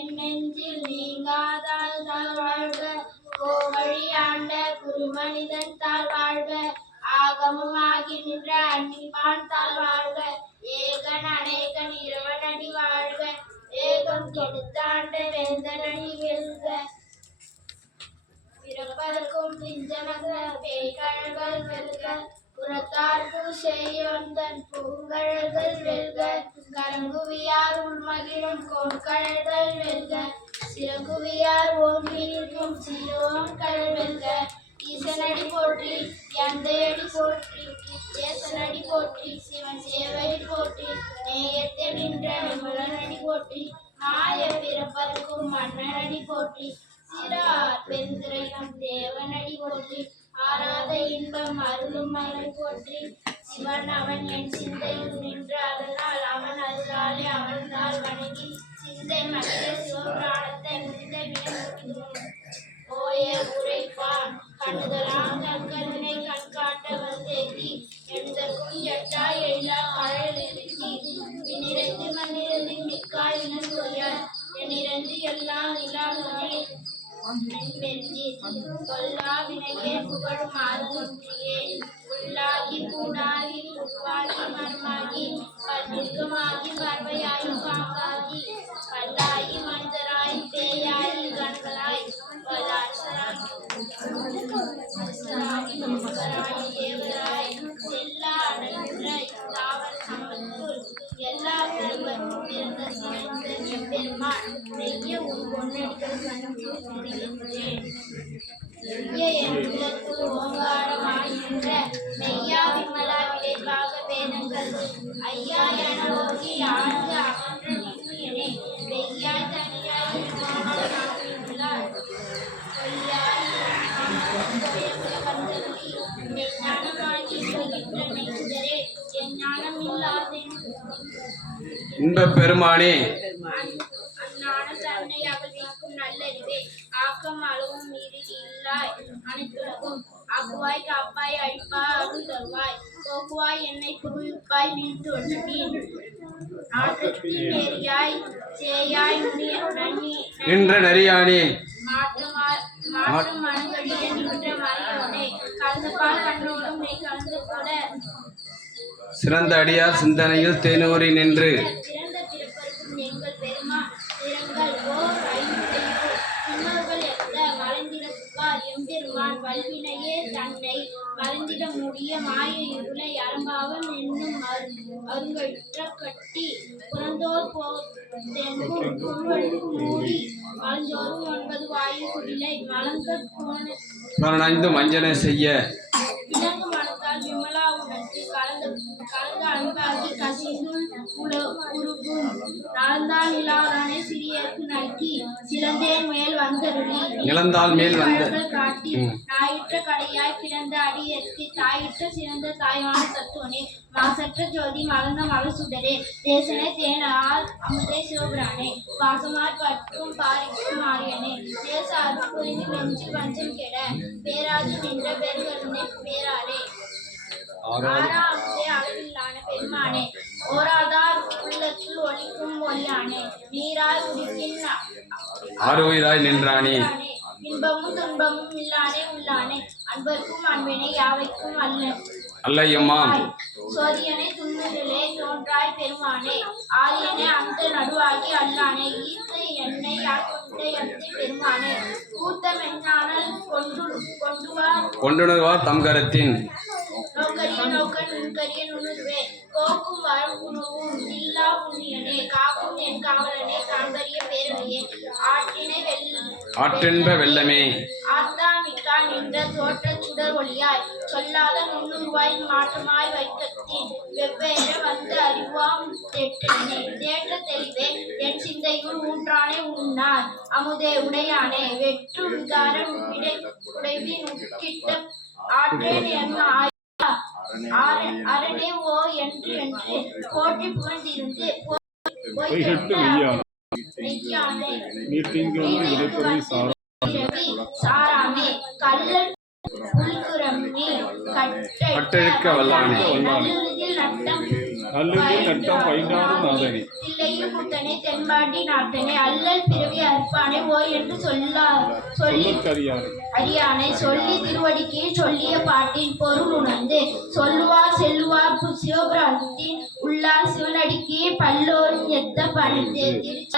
என் நெஞ்சில் நீங்காதால் வாழ்க. கோவழியாண்ட குருமனிதன் தாழ் வாழ்க. ஆகமும் ஆகி நின்ற அன்னிப்பான் தாழ் வாழ்க. ஏகன் அநேகன் இறைவனடி வாழ்க. ஏகம் கெடுத்தாண்ட வேந்தனடி வெல்க. பிறப்பதற்கும் பிஞ்சனக பேய்கழல்கள் வெல்க. புறத்தார்க்கு செய்யவந்தன் பூங்கழல்கள் வெல்க. கரங்குவியார் உள்மகிழும் கோண்கழல்கள் வெல்க. சிறங்குவியார் ஓங்கி நிற்கும் சிறுவோன்கழல் வெல்க. ஈசனடி போற்றி எந்தையடி போற்றி தேசனடி போற்றி சிவன் சேவடி போற்றி நேயத்தை நின்ற விமலனடி போற்றி மாய பிறப்பதற்கும் மன்னனடி போற்றி சிறார் பெருந்துரையும் தேவனடி போற்றி ஆராத இன்பம் அருளும் மலர் போற்றி சிவன் அவன் என் சிந்தையில் நின்று அதனால் அவன் அருளாலே அவன்தால் வணங்கி சிந்தை மகிழ சிவபுராணத்தை முந்தை விட ஓய உரைப்பான் கண்ணுதலாம் கண்கருணை கண்காட்ட வந்தேத்தி எழுதற்கும் எட்டா எழிலா கடல் எழுதி பின்னிறந்து மண்ணிறந்து மிக்காய் இனம் கொய்யார் என்னிறந்து எல்லாம் இல்லாதே சொல்லா வினையே புகழும் ஆறுமுற்றியே உள்ளாகி கூடாகி உருவாகி மர்மாகி பல்லிற்குமாகி பறவையாகி பாம்பாகி கல்லாகி மனிதராய் பேயாகி கண்களாய் பலாசராய் தேவராய் எல்லா அடங்குறை தாவர சம்பத்துள் எல்லா பெருவரும் பிறந்த சிறந்த எம்பெருமான் நெய்ய உன் பொன்னடிகள் கண்டு புரிகின்றேன். ஓங்காரமாகின்ற மெய்யா விமலா விளைவாக வேதங்கள் ஐயா என ஓகி ஆழ்ந்து அகன்ற நின்மையனே வெய்யாய் தனியாய் உள்ளார் பொய்யாய் கந்தருளி ஞானமாகி சொல்கின்ற மெய்தரே என் ஞானம் இல்லாதேன் இன்பப் பெருமானே அந்நான தன்னை அகழ்விக்கும் நல்லறிவே ஆக்கம் அளவும் மீறி இல்லாய் அனைத்துலகும் ஆக்குவாய் காப்பாய் அழிப்பாய் அருள் தருவாய் போக்குவாய் என்னை புகுவிப்பாய் வீழ்த்து ஒன்றீன் ஆற்றத்தின் நெறியாய் சேயாய் நன்னி நின்ற நெறியானே மாற்றும் மனுகடிய நின்ற மறையோனே கலந்து பால் கண்ணோடும் மெய் கலந்து கூட சிறந்த அடியார் சிந்தனையில் தேனூரி நின்று பிறந்த பிறப்பருக்கும் எங்கள் பெருமா திறங்கள் ஓர் ஐம்புடையோர் முன்னோர்கள் எத்த மறைந்திருப்பார் எம்பெருமான் வல்வினையே தன்னை மறைந்திட முடிய மாய இருளை அறம்பாவம் என்னும் அருங்கற்ற கட்டி புறந்தோர் தெங்கும் மூடி மலஞ்சோறும் 9 வாயு குடிலை மலங்க மரணாய்ந்து மஞ்சனை செய்ய விலங்கு மனத்தால் விமலா உனக்கு கலந்த அன்பாகி கசிந்துள் உருகும் நலந்தால் இல்லாதானே சிறியருக்கு நல்கி சிலந்தேன் மேல் வந்தருளி இழந்தால் மேல் வந்த காட்டி நாயிற்ற கடையாய் பிறந்த அடியற்கு தாயிற்ற சிறந்த தாய்மான தத்துவனே மாசற்ற ஜோதி மலர்ந்த மலசுடரே தேசனே தேனார் அமுதே சிவபுரானே பாசமார் பற்றும் பாரிக்கும் மாரியனே தேசாறு புரிந்து நெஞ்சு பஞ்சம் கெட பேராது நின்ற பெருகருணை பேராரே ஆறாமுதே அளவில்லான பெருமானே ஓராதார் உள்ளத்தில் ஒளிக்கும் ஒளியானே நீராய் உடிக்கின் ஆறுயிராய் நின்றானே இன்பமும் துன்பமும் இல்லானே உள்ளானே அன்பர்க்கும் அன்பினை யாவைக்கும் அல்லையம்மாம் சோதியனே துண்ணுதலே தோன்றாய் பெருமானே ஆரியனே அந்த நடுவாகி அல்லானே ஈர்த்த என்னை யாக்கொண்ட எந்தை பெருமானே கூத்தம் என்னானல் கொண்டுணர்வார் தம் கரத்தின் நோக்கரிய நோக்கன் நுண்கரிய நுண்ணுருவே கோக்கும் வரம் உணவும் இல்லா புண்ணியனே காக்கும் என் காவலனே காண்பரிய பேரவையே ஆற்றின்ப வெள்ளமே ஆத்தாமிக்கா நின்ற தோற்ற சுடர் ஒளியாய் சொல்லாத நுண்ணுருவாய் மாற்றமாய் வைக்கத்தின் வெவ்வேறு வந்து அறிவாம் தேற்றனே தேற்ற தெளிவே என் சிந்தையுள் ஊன்றானே உண்ணார் அமுதே உடையானே வெற்று விகார உடைவி நுட்கிட்ட ஆற்றேன் என்ன அரணே ஓ என்று போற்றி புகழ்ந்திருந்து சாராமே கள்ளன் புல்குரமே கட்டெழுக்க வல்லானே நல்லுறுதில் நட்டம் அல்லில் நட்டம் பயின்றாடும் நாதனே தில்லையில் கூத்தனே தென்பாண்டி நாட்டனே அல்லல் பிறவி அற்பானே ஓ என்று சொல்லி சொல்லுக்கரியானே அரியானை சொல்லி திருவடிக்கு சொல்லிய பாட்டின் பொருள் உணர்ந்து சொல்லுவார் செல்லுவார் சிவபுராணத்தின் உள்ளார் சிவனடிக்கு பல்லோரும் எத்த பணிந்து திருச்ச